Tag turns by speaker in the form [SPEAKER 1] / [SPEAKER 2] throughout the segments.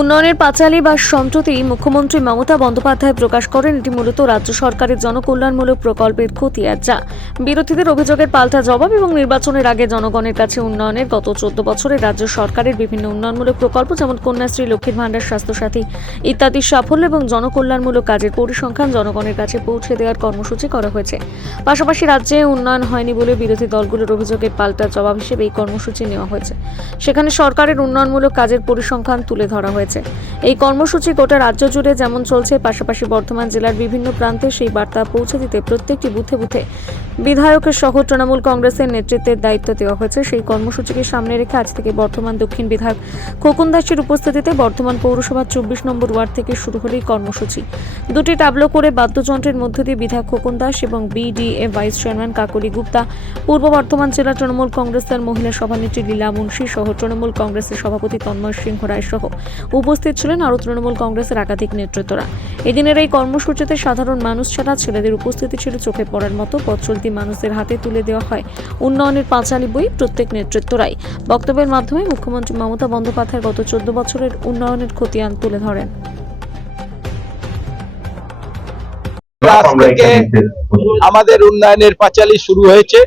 [SPEAKER 1] উন্নয়নের পাঁচালী বা সম্প্রতি মুখ্যমন্ত্রী মমতা বন্দ্যোপাধ্যায় প্রকাশ করেন, এটি মূলত রাজ্য সরকারের জনকল্যাণমূলক প্রকল্পের খতিয়ান, যা বিরোধীদের অভিযোগের পাল্টা জবাব এবং নির্বাচনের আগে জনগণের কাছে উন্নয়নের গত চোদ্দ বছরে রাজ্য সরকারের বিভিন্ন উন্নয়নমূলক প্রকল্প, যেমন কন্যাশ্রী, লক্ষ্মীর ভাণ্ডার, স্বাস্থ্যসাথী ইত্যাদির সাফল্য এবং জনকল্যাণমূলক কাজের পরিসংখ্যান জনগণের কাছে পৌঁছে দেওয়ার কর্মসূচি করা হয়েছে। পাশাপাশি রাজ্যে উন্নয়ন হয়নি বলে বিরোধী দলগুলোর অভিযোগের পাল্টা জবাব হিসেবে এই কর্মসূচি নেওয়া হয়েছে। সেখানে সরকারের উন্নয়নমূলক কাজের পরিসংখ্যান তুলে ধরা হয়েছে। এই কর্মসূচি গোটা রাজ্য জুড়ে যেমন চলছে, পাশাপাশি বর্ধমান জেলার বিভিন্ন প্রান্তে সেই বার্তা পৌঁছে দিতে প্রত্যেকটি বুথে বুথে বিধায়কের সহ তৃণমূল কংগ্রেসের নেতৃত্বের দায়িত্ব দেওয়া হয়েছে। সেই কর্মসূচিকে সামনে রেখে আজ থেকে বর্ধমান দক্ষিণ বিধায়ক খোকন দাসের উপস্থিতিতে বর্ধমান পৌরসভার চব্বিশ নম্বর ওয়ার্ড থেকে শুরু হলো এই কর্মসূচি। দুটি টাবলো করে বাদ্যযন্ত্রের মধ্য দিয়ে বিধায়ক খোকন দাস এবং BDA vice chairman Kakoli Gupta, Purba Bardhaman জেলা তৃণমূল কংগ্রেসের মহিলা সভানেত্রী লীলা মুন্সি সহ তৃণমূল কংগ্রেসের সভাপতি তন্ময় সিংহ রায় সহ উপস্থিত ছিলেন আরও তৃণমূল কংগ্রেসের একাধিক নেতৃত্বরা। এদিনের এই কর্মসূচিতে সাধারণ মানুষ ছাড়া ছেলেদের উপস্থিতি ছিল চোখে পড়ার মতো। পথ চলতি মানুষদের হাতে তুলে দেওয়া হয় উন্নয়নের পাঁচালী বই প্রত্যেক নেতৃত্বরাই। বক্তব্যের মাধ্যমে মুখ্যমন্ত্রী মমতা বন্দ্যোপাধ্যায় গত চোদ্দ বছরের উন্নয়নের খতিয়ান তুলে ধরেন।
[SPEAKER 2] আমাদের উন্নয়নের পাঁচালী শুরু হয়েছে।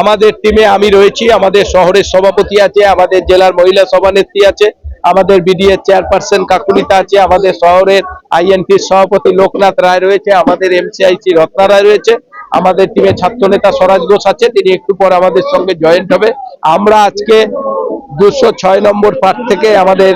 [SPEAKER 2] আমাদের টিমে আমি রয়েছি, আমাদের শহরের সভাপতি আছে, আমাদের জেলার মহিলা সভানেত্রী আছে। আমাদের বিডিএ চেয়ারপারসন কাকুলিতা আছে আমাদের শহরের আইএনপির সভাপতি লোকনাথ রায় রয়েছে, আমাদের এমসিআইসি রত্না রায় রয়েছে, আমাদের টিমে ছাত্রনেতা স্বরাজ ঘোষ আছে, তিনি একটু পর আমাদের সঙ্গে জয়েন্ট হবে। আমরা আজকে দুশো ছয় নম্বর পার্ট থেকে আমাদের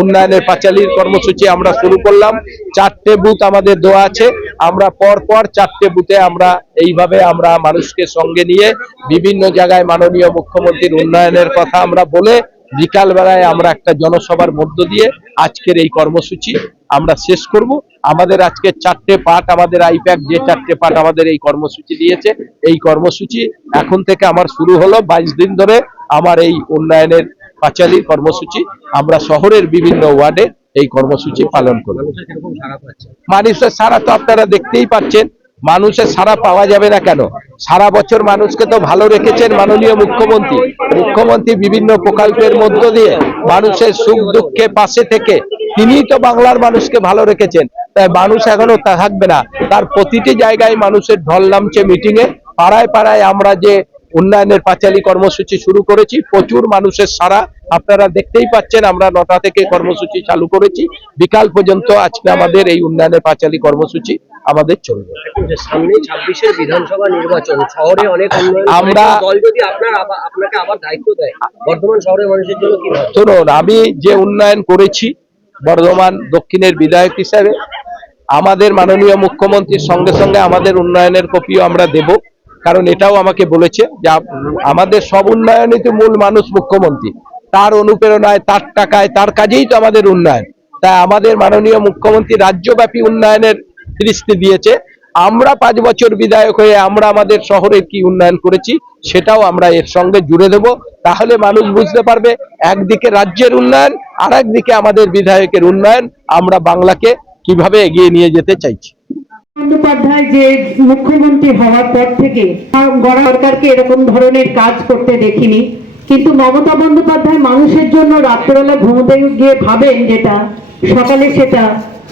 [SPEAKER 2] উন্নয়নের পাঁচালীর কর্মসূচি আমরা শুরু করলাম। চারটে বুথ আমাদের দেওয়া আছে। আমরা পর পর চারটে বুথে আমরা এইভাবে আমরা মানুষকে সঙ্গে নিয়ে বিভিন্ন জায়গায় মাননীয় মুখ্যমন্ত্রীর উন্নয়নের কথা আমরা বলে বিকাল বেলায় আমরা একটা জনসভার মধ্য দিয়ে আজকের এই কর্মসূচি আমরা শেষ করব। আমাদের আজকে চারটে পার্ট আমাদের আইপ্যাক যে চারটে পার্ট আমাদের এই কর্মসূচি দিয়েছে এই কর্মসূচি এখন থেকে আমার শুরু হলো। বাইশ দিন ধরে আমার এই উন্নয়নের পাঁচালীর কর্মসূচি। আমরা শহরের বিভিন্ন ওয়ার্ডে এই কর্মসূচি পালন করব। মানুষের সারা তো আপনারা দেখতেই পাচ্ছেন। মানুষের সারা পাওয়া যাবে না কেন? সারা বছর মানুষকে তো ভালো রেখেছেন মাননীয় মুখ্যমন্ত্রী। মুখ্যমন্ত্রী বিভিন্ন প্রকল্পের মধ্য দিয়ে মানুষের সুখ দুঃখে পাশে থেকে তিনি তো বাংলার মানুষকে ভালো রেখেছেন। তাই মানুষ এখনও থাকবে না। তার প্রতিটি জায়গায় মানুষের ঢল নামছে মিটিং এ। পাড়ায় পাড়ায় আমরা যে উন্নয়নের পাঁচালী কর্মসূচি শুরু করেছি, প্রচুর মানুষের সারা আপনারা দেখতেই পাচ্ছেন, আমরা নটা থেকে কর্মসূচি চালু করেছি। বিকাল পর্যন্ত আজকে আমাদের এই উন্নয়নের পাঁচালী কর্মসূচি। আমাদের চলবে।
[SPEAKER 3] সামনে ছাব্বিশের বিধানসভা নির্বাচন শহরে অনেক
[SPEAKER 2] আমরা-
[SPEAKER 3] দল যদি আপনার আপনাকে আবার দায়িত্ব দেয় বর্তমান শহরের মানুষের জন্য কি
[SPEAKER 2] শুনুন আমি যে উন্নয়ন করেছি বর্ধমান দক্ষিণের বিধায়ক হিসাবে আমাদের মাননীয় মুখ্যমন্ত্রীর সঙ্গে সঙ্গে আমাদের উন্নয়নের কপিও আমরা দেব। কারণ এটাও আমাকে বলেছে যে আমাদের সব উন্নয়নই তো মূল মানুষ মুখ্যমন্ত্রী। তার অনুপ্রেরণায় তার টাকায় তার কাজেই তো আমাদের উন্নয়ন। তাই আমাদের মাননীয় মুখ্যমন্ত্রী রাজ্যব্যাপী উন্নয়নের দৃষ্টি দিয়েছে। আমরা পাঁচ বছর বিধায়ক হয়ে আমরা আমাদের শহরে কি উন্নয়ন করেছি, সেটাও আমরা এর সঙ্গে জুড়ে দেব। তাহলে মানুষ বুঝতে পারবে, একদিকে রাজ্যের উন্নয়ন আর একদিকে আমাদের বিধায়কের উন্নয়ন। আমরা বাংলাকে কীভাবে এগিয়ে নিয়ে যেতে চাইছি।
[SPEAKER 4] বন্দ্যোপাধ্যায় যে মুখ্যমন্ত্রী হওয়ার পর থেকে গড়া সরকারকে এরকম ধরনের কাজ করতে দেখিনি। কিন্তু মমতা বন্দ্যোপাধ্যায় মানুষের জন্য রাত্রেবেলা ঘুমোতে গিয়ে ভাবেন যেটা, সকালে সেটা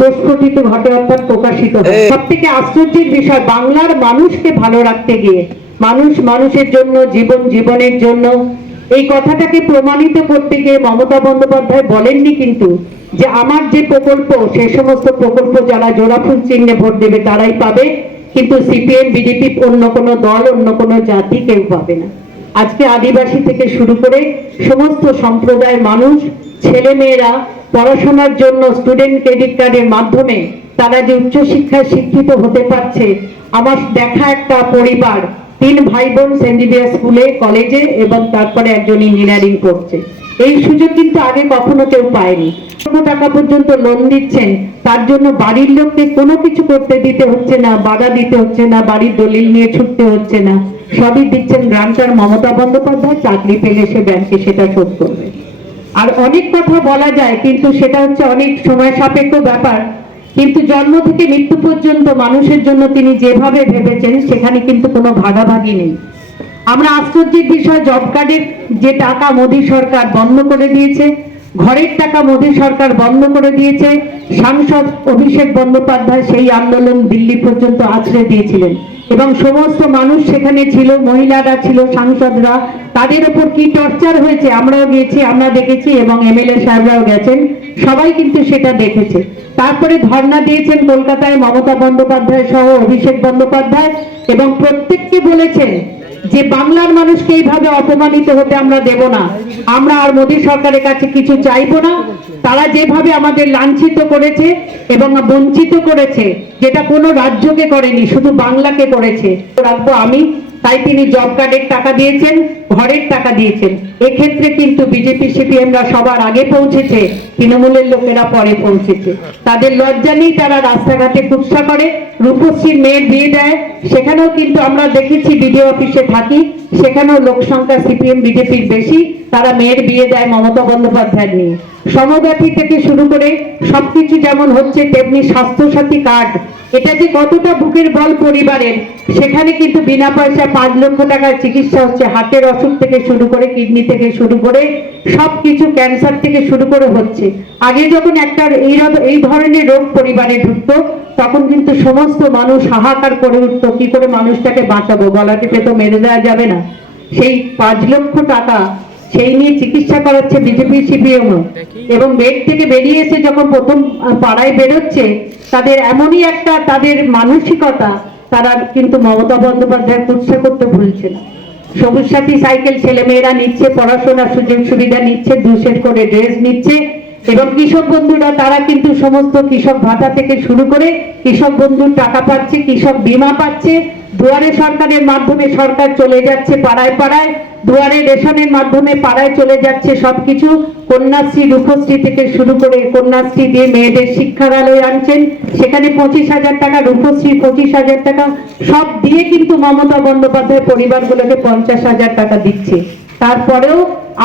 [SPEAKER 4] প্রস্ফুটিত ঘটে অর্থাৎ প্রকাশিত সব থেকে আশ্চর্যের বিষয় বাংলার মানুষকে ভালো রাখতে গিয়ে মানুষ মানুষের জন্য জীবন জীবনের জন্য এই কথাটাকে প্রমাণিত করতে গিয়ে মমতা বন্দ্যোপাধ্যায় বলেননি কিন্তু যে আমার যে প্রকল্প সে সমস্ত প্রকল্প যারা জোড়াফুল চিহ্নে ভোট দেবে তারাই পাবে কিন্তু সিপিএম বিজেপি অন্য কোনো দল অন্য কোনো জাতি কেউ পাবে না। আজকে আদিবাসী থেকে শুরু করে সমস্ত সম্প্রদায়ের মানুষ ছেলে মেয়েরা পড়াশোনার জন্য স্টুডেন্ট ক্রেডিট কার্ডের মাধ্যমে তারা যে উচ্চশিক্ষায় শিক্ষিত হতে পারছে, আমার দেখা একটা পরিবার তিন ভাই বোন সেন্ট স্কুলে কলেজে এবং তারপরে একজন ইঞ্জিনিয়ারিং করছে। এই সুযোগ কিন্তু আগে কখনো কেউ পায়নি। টাকা পর্যন্ত লোন দিচ্ছেন, তার জন্য বাড়ির লোককে কোনো কিছু করতে দিতে হচ্ছে না, বাধা দিতে হচ্ছে না, বাড়ির দলিল নিয়ে ছুটতে হচ্ছে না। সবই দিচ্ছেন গ্রান্টার মমতা বন্দ্যোপাধ্যায়, চাকরি পেলে সে ব্যাংকে সেটা শোধ করবে। আর অনেক কথা বলা যায়, কিন্তু সেটা হচ্ছে অনেক সময় সাপেক্ষ ব্যাপার। কিন্তু জন্ম থেকে মৃত্যু পর্যন্ত মানুষের জন্য তিনি যেভাবে ভেবেছেন, সেখানে কিন্তু কোনো ভাগাভাগি নেই। আমরা আশ্চর্যের বিষয়, জব কার্ডের যে টাকা মোদী সরকার বন্ধ করে দিয়েছে, ঘরের টাকা মোদী সরকার বন্ধ করে দিয়েছে, সাংসদ অভিষেক বন্দ্যোপাধ্যায় সেই আন্দোলন দিল্লি পর্যন্ত আছড়ে দিয়েছিলেন। এবং সমস্ত মানুষ সেখানে ছিল, মহিলারা ছিল, সাংসদরা, তাদের উপর কি টর্চার হয়েছে আমরাও গিয়েছি আমরা দেখেছি এবং এমএলএ সাহেবরাও গেছেন, সবাই কিন্তু সেটা দেখেছে। তারপরে ধর্ণা দিয়েছেন কলকাতায় মমতা বন্দ্যোপাধ্যায় সহ অভিষেক বন্দ্যোপাধ্যায় এবং প্রত্যেককে বলেছেন যে বাংলার মানুষকে এইভাবে অপমানিত হতে আমরা দেব না। আমরা আর মোদী সরকারের কাছে কিছু চাইব না। তারা যেভাবে আমাদের লাঞ্ছিত করেছে এবং বঞ্চিত করেছে, যেটা কোনো রাজ্যকে করেনি, শুধু বাংলাকে করেছে। রাখব আমি, তাই তিনি জব কার্ডের টাকা দিয়েছেন। ঘরের টাকা দিয়েছেন। এক্ষেত্রে কিন্তু বিজেপি, সিপিএমরা সবার আগে পৌঁছেছে, তৃণমূলের লোকেরা পরে পৌঁছেছে। তাদের লজ্জা নেই, তারা রাস্তাঘাটে কুৎসা করে, রূপশ্রীর মেয়ের বিয়ে দেয়। সেখানেও কিন্তু আমরা দেখেছি, বিডিও অফিসে থাকি, সেখানেও লোক সংখ্যা সিপিএম, বিজেপির বেশি, তারা মেয়ের বিয়ে দেয় মমতা বন্দ্যোপাধ্যায় নিয়ে। সমব্যাথী থেকে শুরু করে সবকিছু যেমন হচ্ছে, তেমনি স্বাস্থ্যসাথী কার্ড এটা যে কতটা বুকের বল পরিবারের, সেখানে কিন্তু বিনা পয়সা পাঁচ লক্ষ টাকার চিকিৎসা হচ্ছে। হার্টের অসুখ থেকে শুরু করে, কিডনি থেকে শুরু করে, সবকিছু ক্যান্সার থেকে শুরু করে হচ্ছে। আগে যখন একটা এই এই ধরনের রোগ পরিবারে ঢুকতো, তখন কিন্তু সমস্ত মানুষ হাহাকার করে উঠতো, কি করে মানুষটাকে বাঁচাবো? গলা টিপে তো মেরে দেওয়া যাবে না। সেই পাঁচ লক্ষ টাকা সেই নিয়ে চিকিৎসা করাচ্ছে বিজেপি সিপিএমও এবং বেড থেকে বেরিয়ে এসে যখন প্রথম পাড়ায় বেরোচ্ছে তাদের এমনই একটা তাদের মানসিকতা তারা কিন্তু মমতা বন্দ্যোপাধ্যায় কুৎসা করতে ভুলছে না। সবুজ সাথী সাইকেল ছেলে মেয়েরা নিচ্ছে পড়াশোনার সুযোগ সুবিধা নিচ্ছে দু সেট করে ড্রেস নিচ্ছে এবং কৃষক বন্ধুরা তারা কিন্তু সমস্ত কৃষক ভাতা থেকে শুরু করে কৃষক বন্ধুর টাকা পাচ্ছে কৃষক বীমা পাচ্ছে। দুয়ারে সরকারের মাধ্যমে সরকার চলে যাচ্ছে পাড়ায় পাড়ায়। দুয়ারে রেশনের মাধ্যমে পাড়ায় চলে যাচ্ছে সবকিছু। কন্যাশ্রী রূপশ্রী থেকে শুরু করে কন্যাশ্রী দিয়ে মেয়েদের শিক্ষার আলোয় আনছেন। সেখানে পঁচিশ হাজার টাকা, রূপশ্রী পঁচিশ হাজার টাকা, সব দিয়ে কিন্তু মমতা বন্দ্যোপাধ্যায় পরিবারগুলোকে পঞ্চাশ হাজার টাকা দিচ্ছে। তারপরেও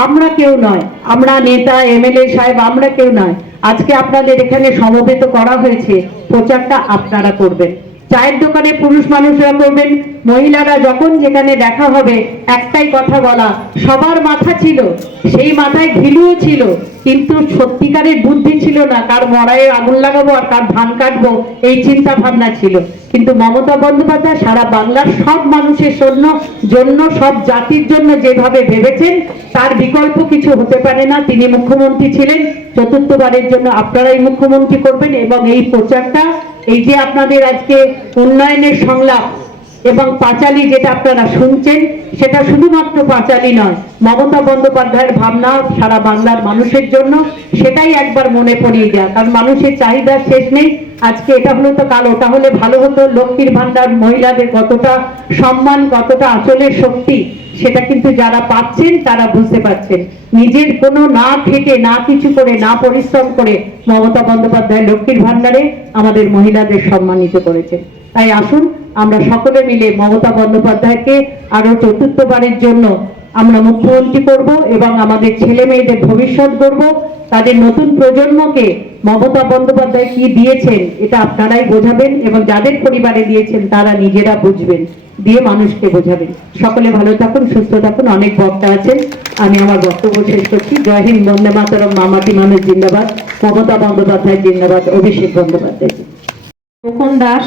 [SPEAKER 4] আমরা কেউ নয়, আমরা নেতা, এমএলএ সাহেব, আমরা কেউ নয়। আজকে আপনাদের এখানে সমবেত করা হয়েছে, প্রচারটা আপনারা করবেন। চায়ের দোকানে পুরুষ মানুষরা করবেন, মহিলারা যখন যেখানে দেখা হবে, একটাই কথা বলা, সবার মাথা ছিল, সেই মাথায় ঘিলুও ছিল, কিন্তু সত্যিকারের বুদ্ধি ছিল না, কার মড়াইয়ে আগুন লাগাবো আর কার ধান কাটবো, এই চিন্তা ভাবনা ছিল। কিন্তু মমতা বন্দ্যোপাধ্যায় সারা বাংলার সব মানুষের জন্য জন্য, সব জাতির জন্য যেভাবে ভেবেছেন, তার বিকল্প কিছু হতে পারে না। তিনি মুখ্যমন্ত্রী ছিলেন, চতুর্থবারের জন্য আপনারাই মুখ্যমন্ত্রী করবেন এবং এই প্রচারটা এই যে আপনাদের আজকে উন্নয়নের সংলাপ এবং পাঁচালি যেটা আপনারা শুনছেন, সেটা শুধুমাত্র পাঁচালি নয়, মমতা বন্দ্যোপাধ্যায়ের ভাবনা সারা বাংলার মানুষের জন্য, সেটাই একবার মনে পড়িয়ে দেওয়া কারণ মানুষের চাহিদা শেষ নেই, আজকে এটা হলো তো কাল, ওটা হলে ভালো হতো। লক্ষ্মীর ভান্ডার মহিলাদের কতটা সম্মান, কতটা আচলের শক্তি সেটা কিন্তু যারা পাচ্ছেন, তারা বুঝতে পারছেন। নিজের কোনো না খেটে, না কিছু করে, না পরিশ্রম করে মমতা বন্দ্যোপাধ্যায় লক্ষ্মীর ভান্ডারে আমাদের মহিলাদের সম্মানিত করেছেন। তাই আসুন, আমরা সকলে মিলে মমতা বন্দ্যোপাধ্যায়কে আরও চতুর্থবারের জন্য আমরা মুখ্যমন্ত্রী করব এবং আমাদের ছেলে মেয়েদের ভবিষ্যৎ করব তাদের নতুন প্রজন্মকে মমতা বন্দ্যোপাধ্যায় কি দিয়েছেন, এটা আপনারাই বোঝাবেন এবং যাদের পরিবারে দিয়েছেন, তারা নিজেরা বুঝবেন, দিয়ে মানুষকে বোঝাবেন। সকলে ভালো থাকুন, সুস্থ থাকুন, অনেক বক্তা আছেন। আমি আমার বক্তব্য শেষ করছি। জয় হিন্দ, বন্দে মাতরম মামাটি মানুষ, জিন্দাবাদ। মমতা বন্দ্যোপাধ্যায়, জিন্দাবাদ। অভিষেক বন্দ্যোপাধ্যায়।
[SPEAKER 5] খোকন দাস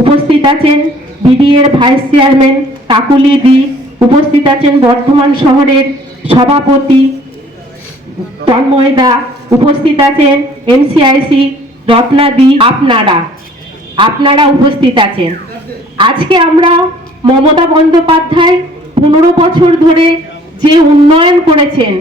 [SPEAKER 5] উপস্থিত আছেন, বিডিএর ভাইস চেয়ারম্যান, কাকুলি দি উপস্থিত আছেন বর্ধমান শহরের সভাপতি তন্ময়দা, উপস্থিত আছেন এমসিআইসি রত্নাদি আপনারা আপনারা উপস্থিত আছেন। আজকে আমরা মমতা বন্দ্যোপাধ্যায় পনেরো বছর ধরে যে উন্নয়ন করেছেন,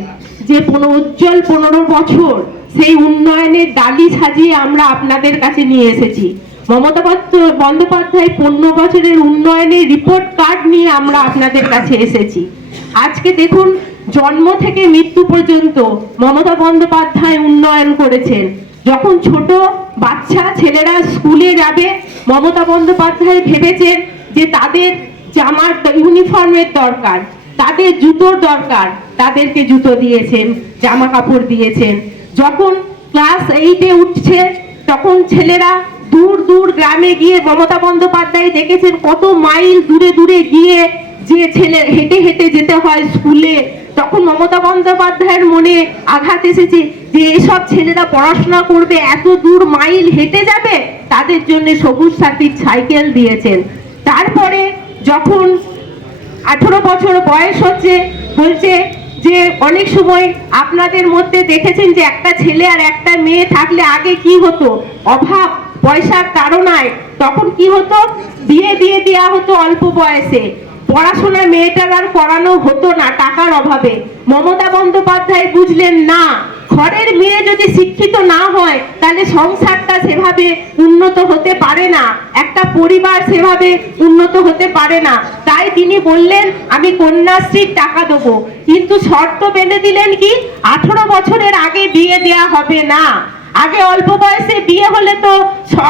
[SPEAKER 5] যে উজ্জ্বল পনেরো বছর সেই উন্নয়নের ডালি সাজিয়ে আমরা আপনাদের কাছে নিয়ে এসেছি। মমতা বন্দ্য- বন্দ্যোপাধ্যায় পনেরো বছরের উন্নয়নের রিপোর্ট কার্ড নিয়ে আমরা আপনাদের কাছে এসেছি। আজকে দেখুন, জন্ম থেকে মৃত্যু পর্যন্ত মমতা বন্দ্যোপাধ্যায় উন্নয়ন করেছেন। যখন ছোট বাচ্চা ছেলেরা স্কুলে যাবে, মমতা বন্দ্যোপাধ্যায় ভেবেছেন যে তাদের জামার ইউনিফর্মের দরকার, তাদের জুতোর দরকার, তাদেরকে জুতো দিয়েছেন জামা কাপড় দিয়েছেন। যখন ক্লাস এইটে উঠছে, তখন ছেলেরা দূর দূর গ্রামে গিয়ে মমতা বন্দ্যোপাধ্যায় দেখেছেন কত মাইল দূরে দূরে গিয়ে যে ছেলে হেঁটে হেঁটে যেতে হয় স্কুলে তখন মমতা বন্দ্যোপাধ্যায়ের মনে আঘাত এসেছে যে এসব ছেলেরা পড়াশোনা করবে, এত দূর মাইল হেঁটে যাবে? তাদের জন্য সবুজ সাথীর সাইকেল দিয়েছেন। তারপরে যখন আঠেরো বছর বয়স হচ্ছে, বলছে যে অনেক সময় আপনাদের মধ্যে দেখেছেন যে একটা ছেলে আর একটা মেয়ে থাকলে আগে কি হতো? অভাব পয়সার তাড়নায় তখন কি হতো? বিয়ে দিয়ে দেওয়া হতো অল্প বয়সে। পড়াশোনা মেয়েটার আর করানো হতো না টাকার অভাবে। মমতা বন্দ্যোপাধ্যায় বুঝলেন, না, ঘরের মেয়ে যদি শিক্ষিত না হয়, তাহলে সংসারটা সেভাবে উন্নত হতে পারে না। একটা পরিবার সেভাবে উন্নত হতে পারে না। তাই তিনি বললেন, আমি কন্যাশ্রীর টাকা দেবো। কিন্তু শর্ত বেঁধে দিলেন কি? আঠারো বছরের আগে বিয়ে দেয়া হবে না। আগে অল্প বয়সে বিয়ে হলে তো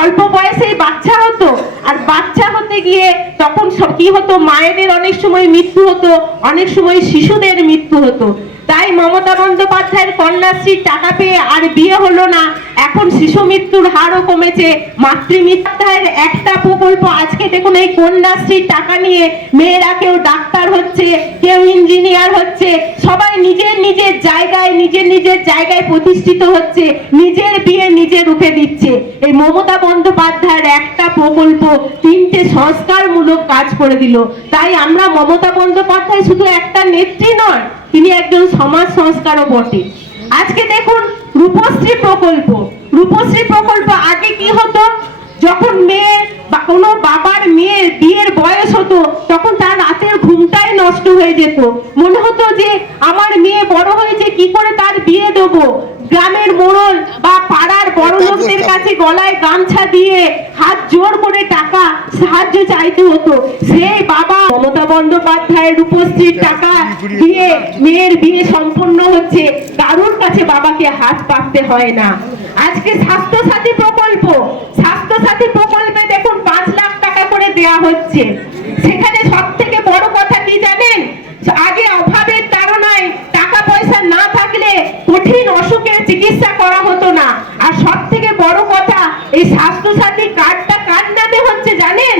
[SPEAKER 5] অল্প বয়সেই বাচ্চা হতো। আর বাচ্চা হতে গিয়ে তখন কি হতো? মায়েদের অনেক সময় মৃত্যু হতো, অনেক সময় শিশুদের মৃত্যু হতো। তাই মমতা বন্দ্যোপাধ্যায়ের কন্যাশ্রীর টাকা পেয়ে আর বিয়ে হলো না। এখন শিশু মৃত্যুর হারও কমেছে। মাতৃমৃত্যুর একটা প্রকল্প আজকে দেখুন, এই কন্যাশ্রীর টাকা নিয়ে মেয়েরা কেউ ডাক্তার হচ্ছে, কেউ ইঞ্জিনিয়ার হচ্ছে, সবাই নিজের নিজের জায়গায়, নিজের নিজের জায়গায় প্রতিষ্ঠিত হচ্ছে, নিজের বিয়ে নিজে রুখে দিচ্ছে এই মমতা বন্দ্যোপাধ্যায়ের একটা প্রকল্প তিনটে সংস্কারমূলক কাজ করে দিল। তাই আমরা মমতা বন্দ্যোপাধ্যায় শুধু একটা নেত্রী নয় তিনি একজন সমাজ সংস্কারও বটে। আজকে দেখুন রূপশ্রী প্রকল্প। রূপশ্রী প্রকল্প আগে কি হতো? যখন মেয়ে বা কোনো বাবার মেয়ের বিয়ের বয়স হতো, তখন তার রাতের ঘুমটাই নষ্ট হয়ে যেত। মনে হতো যে, আমার মেয়ে বড় হয়েছে, কি করে তার বিয়ে দেবো? গ্রামের মোড়ল বা পাড়ার বড় লোকদের কাছে গলায় গামছা দিয়ে হাত জোর করে টাকা সাহায্য চাইতে হতো। সেই বাবা মমতা বন্দ্যোপাধ্যায়ের রূপশ্রীর টাকা দিয়ে মেয়ের বিয়ে সম্পন্ন হচ্ছে। কারোর কাছে বাবাকে হাত পাততে হয় না। আজকে স্বাস্থ্য সাথী প্রকল্প। স্বাস্থ্য সাথী প্রকল্পে দেখুন পাঁচ লাখ টাকা করে দেয়া হচ্ছে। সেখানে সব থেকে বড় কথা কি জানেন আগে অভাবের তাড়নায় টাকা পয়সা না থাকলে কঠিন অসুখের চিকিৎসা করা হতো না আর সব থেকে বড় কথা এই স্বাস্থ্য সাথী কার্ডটা কার নামে হচ্ছে জানেন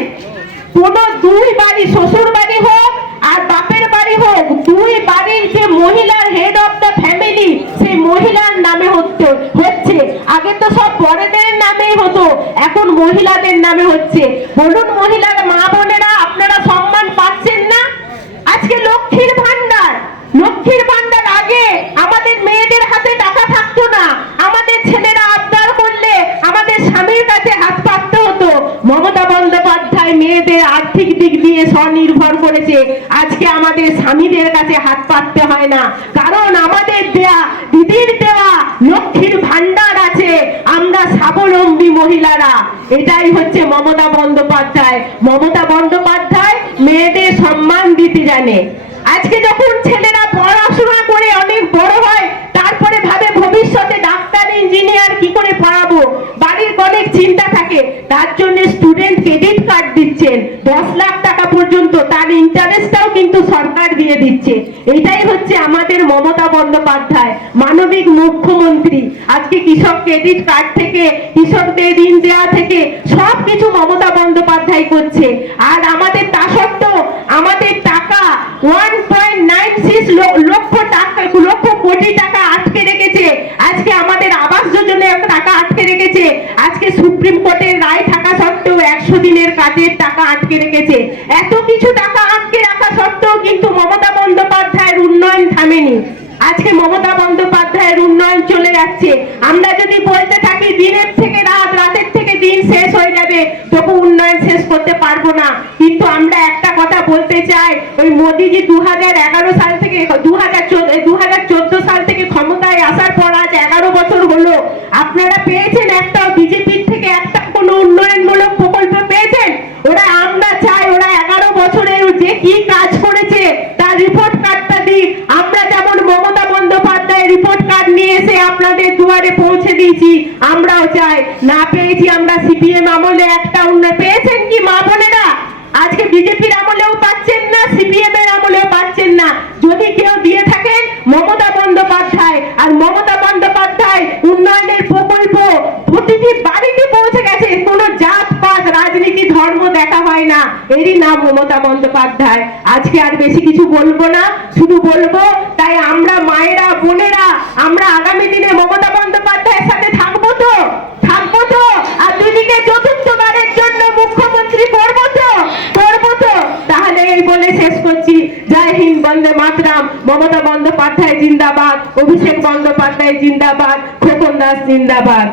[SPEAKER 5] কোন দুই বাড়ি শ্বশুর বাড়ি হোক আর বাপের বাড়ি হোক দুই বাড়ির যে মহিলার হেড অফ দ্য ফ্যামিলি সেই মহিলার নামে হচ্ছে হচ্ছে আগে তো সব বড়দের নামেই হতো এখন মহিলাদের নামে হচ্ছে বলুন মহিলার মা বোনেরা, আপনারা সম্মান পাচ্ছেন না? আজকে লক্ষ্মীর ভান্ডার। লক্ষ্মীর ভান্ডার আগে আমাদের মেয়েদের হাতে টাকা থাকতো না। আমাদের ছেলেরা আবদার করলে আমাদের স্বামীর কাছে হাত পাততে হতো। মমতা বন্দ্যোপাধ্যায় মেয়েদের আর্থিক দিক দিয়ে স্বনির্ভর করেছে। আজকে আমাদের স্বামীদের কাছে হাত পাততে হয় না। কারণ আমাদের দেয়া দিদির দেওয়া লক্ষ্মীর ভান্ডার আছে আমরা স্বাবলম্বী মহিলারা এটাই হচ্ছে মমতা বন্দ্যোপাধ্যায়। মমতা বন্দ্যোপাধ্যায় মেয়েদের সম্মান দিতে জানে। আজকে যখন ছেলেরা পড়াশোনা করে অনেক বড় হয়, তারপরে ভাবে ভবিষ্যতে ডাক্তার, ইঞ্জিনিয়ার কি করে পড়াবো? বাড়ির অনেক চিন্তা থাকে। তার জন্য স্টুডেন্ট ক্রেডিট কার্ড দিচ্ছেন। দশ লাখ টাকা পর্যন্ত তার ইন্টারেস্টটাও কিন্তু সরকার দিয়ে দিচ্ছে। এটাই হচ্ছে আমাদের মমতা বন্দ্যোপাধ্যায়, মানবিক মুখ্যমন্ত্রী। আজকে কৃষক ক্রেডিট কার্ড থেকে, কৃষকদের ঋণ দেওয়া থেকে সব কিছু মমতা বন্দ্যোপাধ্যায় করছে। আর আমাদের তা সত্ত্বেও আমাদের টাকা ওয়ান পয়েন্ট নাইন সিক্স লক্ষ টাকা লক্ষ কোটি টাকা আটকে রেখেছে আজকে আমাদের আবাস যোজনায় টাকা আটকে রেখেছে আজকে সুপ্রিম কোর্টের রায় থাকা সত্ত্বেও একশো দিনের কাজের টাকা আটকে রেখেছে এত কিছু টাকা আটকে রাখা সত্ত্বেও কিন্তু মমতা বন্দ্যোপাধ্যায়ের উন্নয়ন থামেনি আজকে মমতা বন্দ্যোপাধ্যায়ের উন্নয়ন চলে যাচ্ছে আমরা যদি বলতে থাকি দিনের থেকে রাত রাতের থেকে দিন শেষ হয়ে যাবে তবু উন্নয়ন শেষ করতে পারব না। কিন্তু আমরা একটা কথা বলতে চাই, ওই মোদিজি দু সাল থেকে দু হাজার দু সাল থেকে ক্ষমতায় আসার পর আজ এগারো বছর হলো। আপনারা পেয়েছেন একটা, বিজেপির থেকে একটা কোনো উন্নয়নমূলক প্রকল্প পেয়েছেন? ওরা আমরা চাই, ওরা এগারো বছরের যে কি কাজ করেছে, তার রিপোর্ট কার্ডটা দিক। আমরা যেমন মমতা বন্দ্যোপাধ্যায় রিপোর্ট কার্ড নিয়ে এসে আপনাদের দুয়ারে পৌঁছে দিয়েছি আমরাও চাই না পেয়েছি আমরা সিপিএম আমলে, একটা উন্নয়ন পেয়েছেন কি মা বোনেরা? আজকে বিজেপির আমলেও পাচ্ছেন না সিপিএম এর আমলেও পাচ্ছেন না। যদি কেউ দিয়ে থাকেন, মমতা বন্দ্যোপাধ্যায়। আর মমতা বন্দ্যোপাধ্যায় উন্নয়নের প্রকল্প প্রতিটি বাড়িতে পৌঁছে গেছে। কোনো জাত, পাত, রাজনীতি, ধর্ম দেখা হয় না। এরই নাম মমতা বন্দ্যোপাধ্যায়। আজকে আর বেশি কিছু বলব না, শুধু বলব, তাই আমরা মায়েরা, বোনেরা, আমরা আগামী দিনে মমতা বন্দ্যোপাধ্যায় নাম মমতা বন্দ্যোপাধ্যায় জিন্দাবাদ অভিষেক বন্দ্যোপাধ্যায় জিন্দাবাদ খোকন দাস জিন্দাবাদ।